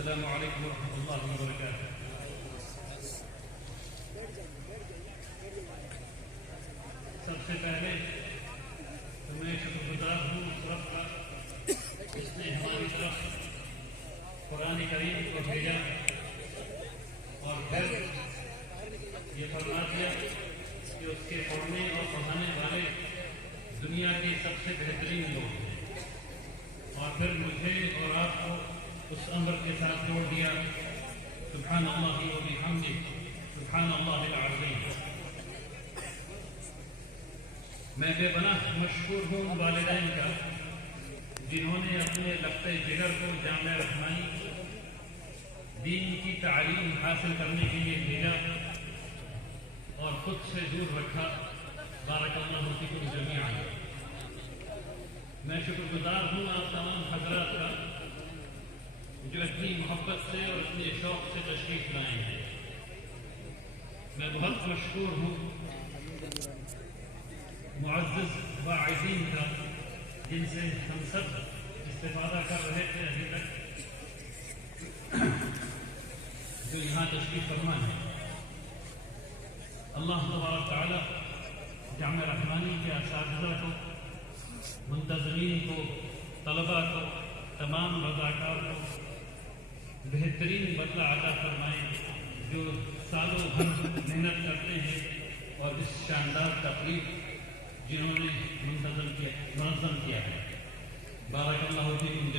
السلام علیکم ورحمۃ اللہ وبرکاتہ۔ سب سے پہلے تو میں شکر گزار ہوں اس رب کا جس نے ہماری طرف قرآن کریم کو بھیجا اور پھر یہ فرما دیا کہ اس کے پڑھنے اور پڑھانے والے دنیا کے سب سے بہترین لوگ ہیں، اور پھر مجھے اور آپ کو اس امر کے ساتھ جوڑ دیا، سبحان اللہ و بحمدہ سبحان اللہ العظیم۔ میں بے پناہ مشکور ہوں والدین کا جنہوں نے اپنے لگتے جگر کو جامعہ رحمانی دین کی تعلیم حاصل کرنے کے لیے بھیجا اور خود سے دور رکھا۔ بارک اللہ فیکم جمیعا۔ میں شکر گزار ہوں آپ تمام حضرات کا جو اتنی محبت سے اور اتنے شوق سے تشریف لائے ہیں۔ میں بہت مشکور ہوں معزز واعظین کا جن سے ہم سب استفادہ کر رہے تھے ابھی تک، جو یہاں تشریف فرما ہے۔ اللہ تبارک تعالی جامعہ رحمانی کے اساتذہ کو، منتظمین کو، طلباء کو، تمام رضاکار کو بہترین بدلہ عطا فرمائیں جو سالوں بھر محنت کرتے ہیں اور اس شاندار تقریب جنہوں نے منظم کیا ہے۔ بارک اللہ فیکم